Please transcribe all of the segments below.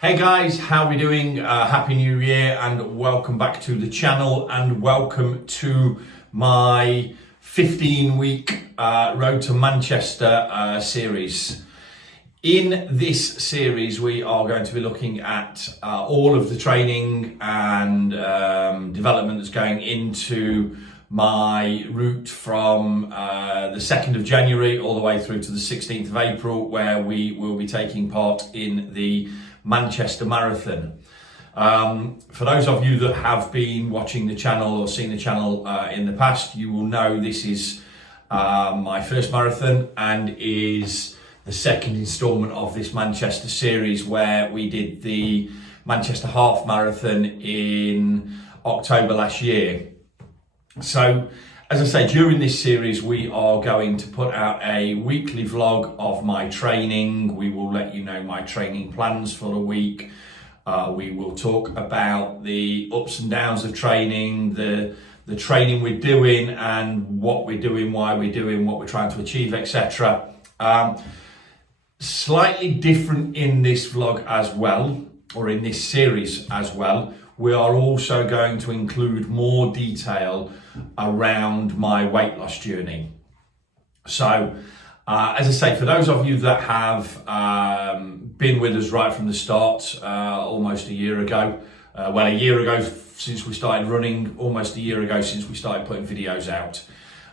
Hey guys, how are we doing? Happy New Year and welcome back to the channel and welcome to my 15-week Road to Manchester series. In this series we are going to be looking at all of the training and development that's going into my route from the 2nd of January all the way through to the 16th of April, where we will be taking part in the Manchester Marathon. For those of you that have been watching the channel or seen the channel in the past, you will know this is my first marathon and is the second instalment of this Manchester series, where we did the Manchester Half Marathon in October last year. So, as I say, during this series we are going to put out a weekly vlog of my training. We will let you know my training plans for the week. We will talk about the ups and downs of training, the training we're doing and what we're doing, why we're doing, what we're trying to achieve, etc. Slightly different in this vlog as well, or in this series as well. We are also going to include more detail around my weight loss journey. So, as I say, for those of you that have been with us right from the start, almost a year ago, well, a year ago since we started running, almost a year ago since we started putting videos out.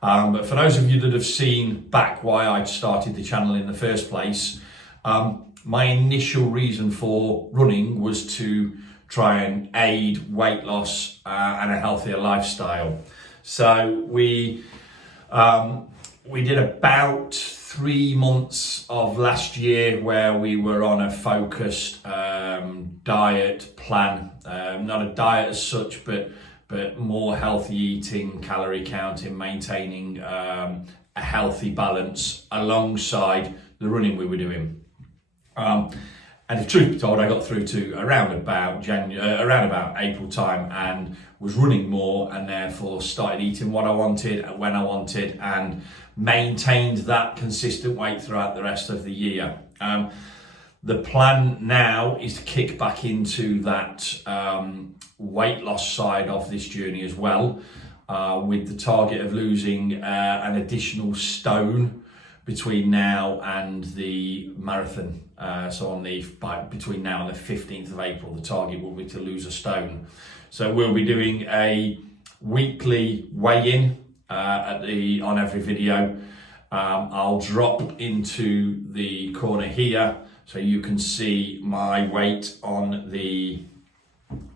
But for those of you that have seen back why I started the channel in the first place, my initial reason for running was to try and aid weight loss and a healthier lifestyle. So we did about 3 months of last year where we were on a focused diet plan, not a diet as such, but more healthy eating, calorie counting, maintaining a healthy balance alongside the running we were doing. And the truth be told, I got through to around about April time and was running more, and therefore started eating what I wanted and when I wanted, and maintained that consistent weight throughout the rest of the year. The plan now is to kick back into that weight loss side of this journey as well, with the target of losing an additional stone between now and the marathon. So between now and the 15th of April, the target will be to lose a stone. So we'll be doing a weekly weigh-in on every video. I'll drop into the corner here so you can see my weight on the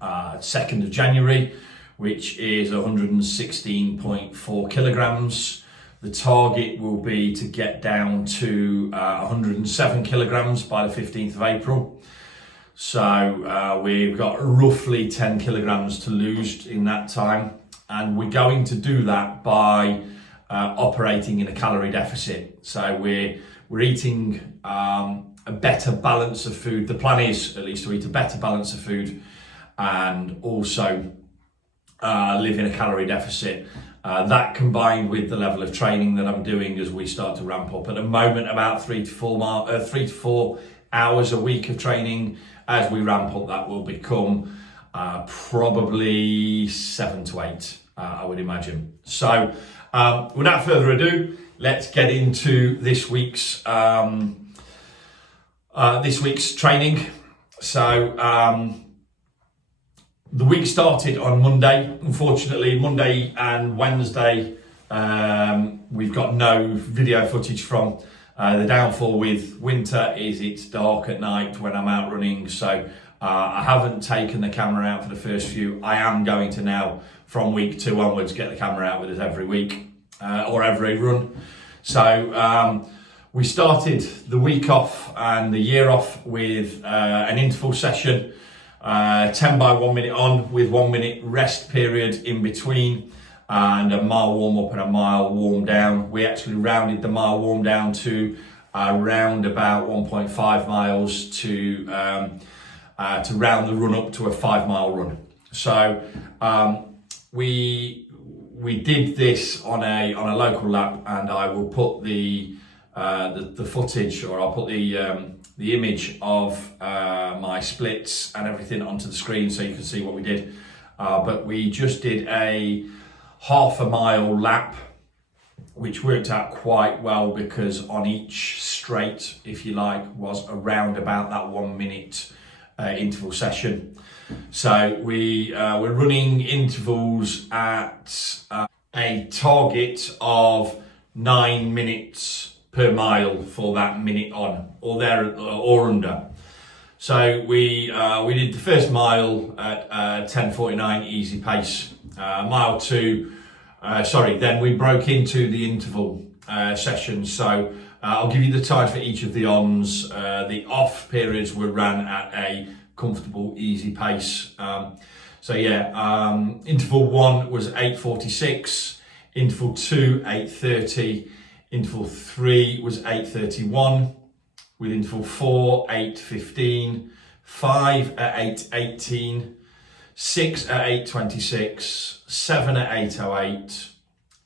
2nd of January, which is 116.4 kilograms. The target will be to get down to 107 kilograms by the 15th of April. So we've got roughly 10 kilograms to lose in that time. And we're going to do that by operating in a calorie deficit. So we're eating a better balance of food. The plan is at least to eat a better balance of food and also live in a calorie deficit. That combined with the level of training that I'm doing as we start to ramp up. At the moment, about 3 to 4 hours a week of training. As we ramp up, that will become probably 7 to 8, I would imagine. So, without further ado, let's get into this week's training. So, the week started on Monday. Unfortunately, Monday and Wednesday, we've got no video footage from. The downfall with winter is it's dark at night when I'm out running, so I haven't taken the camera out for the first few. I am going to now, from week 2 onwards, get the camera out with us every week or every run. So we started the week off and the year off with an interval session. 10 by 1 minute on with 1 minute rest period in between, and a mile warm up and a mile warm down. We actually rounded the mile warm down to around about 1.5 miles to round the run up to a 5 mile run. So we did this on a local lap, and I will put the footage, or I'll put the the image of my splits and everything onto the screen so you can see what we did. But we just did a half a mile lap, which worked out quite well because on each straight, if you like, was around about that 1 minute interval session. So we were running intervals at a target of 9 minutes per mile for that minute on, or there or under. So we did the first mile at 10:49 easy pace. Mile two, then we broke into the interval session. So I'll give you the times for each of the ons. The off periods were ran at a comfortable easy pace. Interval 1 was 8:46, interval 2 8:30, interval 3 was 8:31, with interval 4 8:15, 5 at 8:18, 6 at 8:26, 7 at 8:08,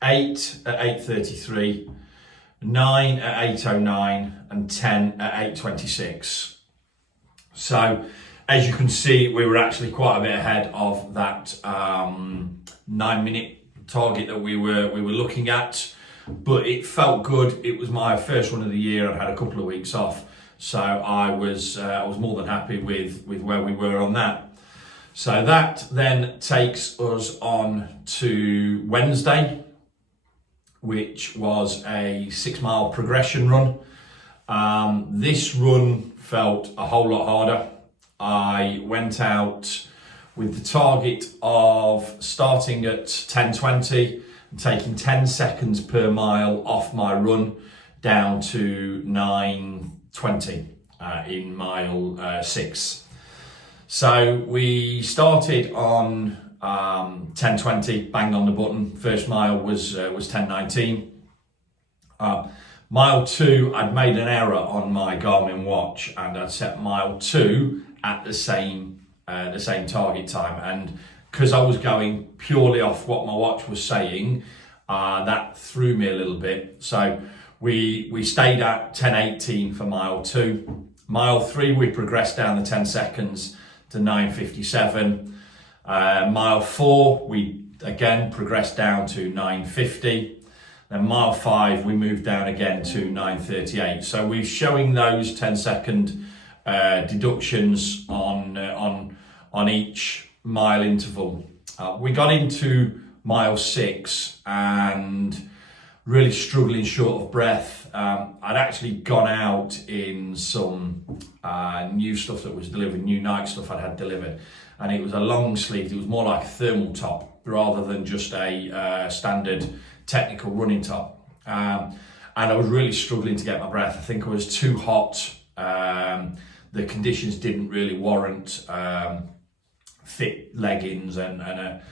8 at 8:33, 9 at 8:09, and 10 at 8:26. So as you can see, we were actually quite a bit ahead of that 9 minute target that we were looking at, but it felt good. It was my first run of the year. I'd had a couple of weeks off, so I was more than happy with where we were on that. So that then takes us on to Wednesday, which was a 6 mile progression run. This run felt a whole lot harder. I went out with the target of starting at 10:20 and taking 10 seconds per mile off my run down to 9:20 in mile 6. So we started on 10:20, banged on the button. First mile was 10:19. Mile 2, I'd made an error on my Garmin watch and I'd set mile 2 at the same target time, and because I was going purely off what my watch was saying, that threw me a little bit. So we stayed at 10:18 for mile 2. Mile 3 we progressed down the 10 seconds to 9:57. Mile 4 we again progressed down to 9:50. Then mile 5 we moved down again to 9:38. So we're showing those 10-second deductions on each mile interval. We got into mile 6 and really struggling, short of breath. I'd actually gone out in some new stuff that was delivered, new Nike stuff I'd had delivered, and it was a long sleeve. It was more like a thermal top rather than just a standard technical running top. And I was really struggling to get my breath. I think I was too hot. The conditions didn't really warrant fit leggings and a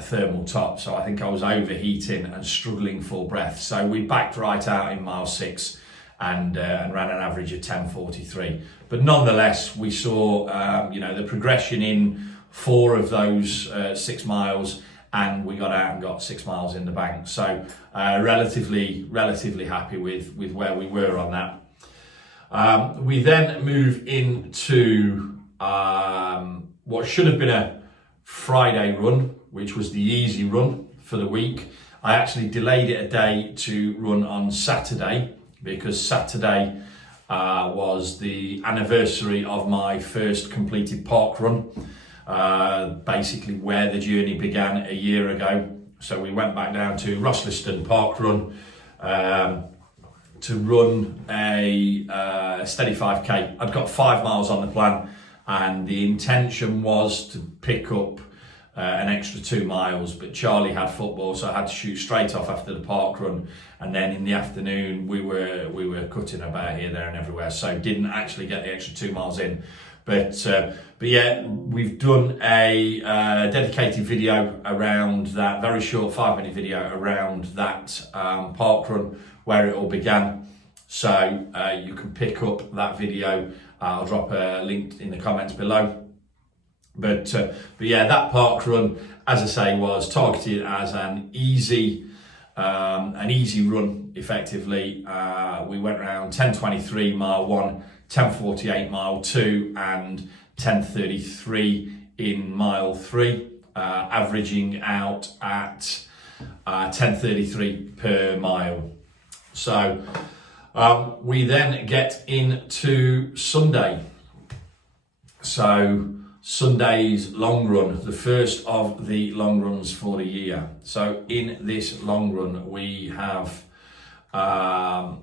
thermal top, so I think I was overheating and struggling for breath. So we backed right out in mile 6 and ran an average of 10:43. But nonetheless, we saw the progression in 4 of those 6 miles, and we got out and got 6 miles in the bank. So relatively happy with where we were on that. We then move into what should have been a Friday run, which was the easy run for the week. I actually delayed it a day to run on Saturday because Saturday was the anniversary of my first completed park run, basically where the journey began a year ago. So we went back down to Rossliston Park Run to run a steady 5k. I'd got 5 miles on the plan, and the intention was to pick up an extra 2 miles, but Charlie had football, so I had to shoot straight off after the park run, and then in the afternoon we were cutting about here, there and everywhere, so didn't actually get the extra 2 miles in. But yeah, we've done a dedicated video around that, very short 5-minute video around that park run where it all began. So you can pick up that video. I'll drop a link in the comments below. But yeah, that park run, as I say, was targeted as an easy an easy run effectively. We went around 10:23 mile 1, 10:48 mile 2 and 10:33 in mile 3, averaging out at 10:33 per mile. So we then get into Sunday. So Sunday's long run, the first of the long runs for the year. So in this long run we have,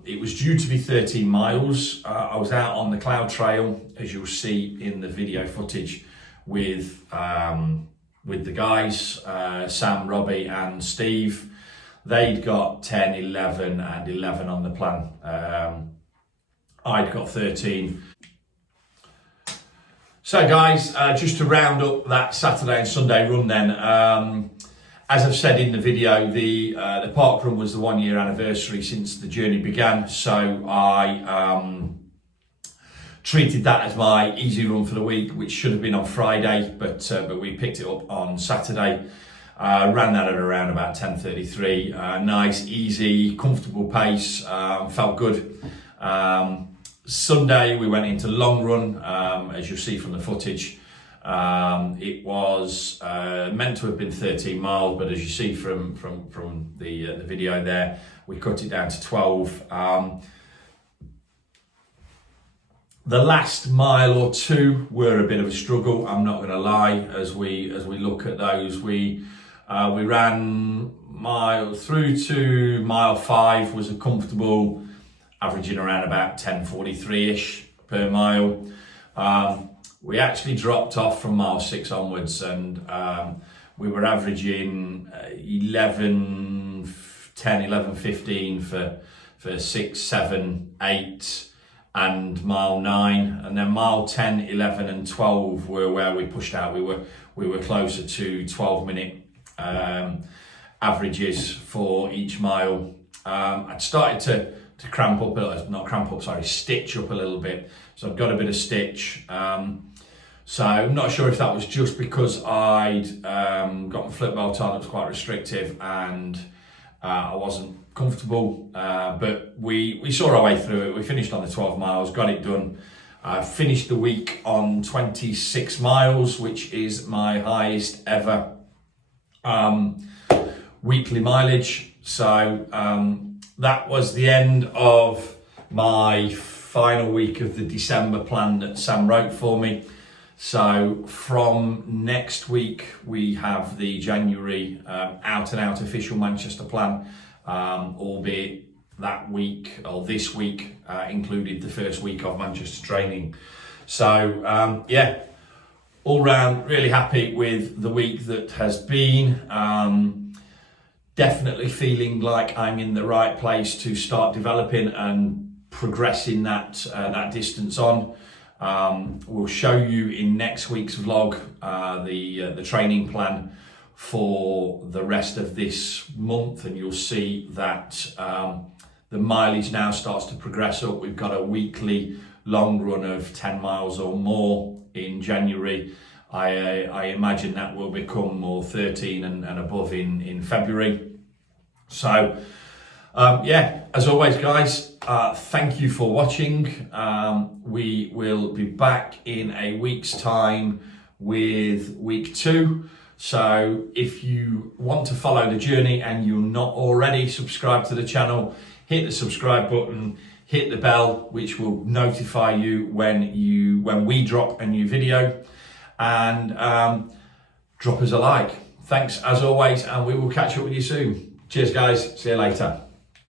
it was due to be 13 miles. I was out on the Cloud Trail, as you'll see in the video footage, with the guys, Sam, Robbie and Steve. They'd got 10, 11 and 11 on the plan. I'd got 13. So guys, just to round up that Saturday and Sunday run then, as I've said in the video, the park run was the 1 year anniversary since the journey began. So I treated that as my easy run for the week, which should have been on Friday, but we picked it up on Saturday. Ran that at around about 10:33. Nice, easy, comfortable pace. Felt good. Sunday we went into long run, as you'll see from the footage. It was meant to have been 13 miles, but as you see from the video there, we cut it down to 12. The last mile or two were a bit of a struggle, I'm not going to lie. As we look at those, we ran mile through to mile 5 was a comfortable, averaging around about 10:43-ish per mile. We actually dropped off from mile 6 onwards, and we were averaging 11:10, 11:15 for 6, 7, 8 and mile 9, and then mile 10, 11 and 12 were where we pushed out. We were closer to 12-minute averages for each mile. I'd started to cramp up, not cramp up, sorry, stitch up a little bit. So I've got a bit of stitch. So I'm not sure if that was just because I'd got my flip belt on. It was quite restrictive and I wasn't comfortable, but we saw our way through it. We finished on the 12 miles, got it done. Finished the week on 26 miles, which is my highest ever weekly mileage. So that was the end of my final week of the December plan that Sam wrote for me. So from next week, we have the January out and out official Manchester plan, albeit that week or this week included the first week of Manchester training. So yeah, all round really happy with the week that has been. Definitely feeling like I'm in the right place to start developing and progressing that distance on. We'll show you in next week's vlog the training plan for the rest of this month, and you'll see that the mileage now starts to progress up. We've got a weekly long run of 10 miles or more in January. I imagine that will become more 13 and above in February. So yeah, as always guys, thank you for watching. We will be back in a week's time with week 2. So if you want to follow the journey and you're not already subscribed to the channel, hit the subscribe button, hit the bell, which will notify you when we drop a new video, and drop us a like. Thanks as always, and we will catch up with you soon. Cheers guys, see you later.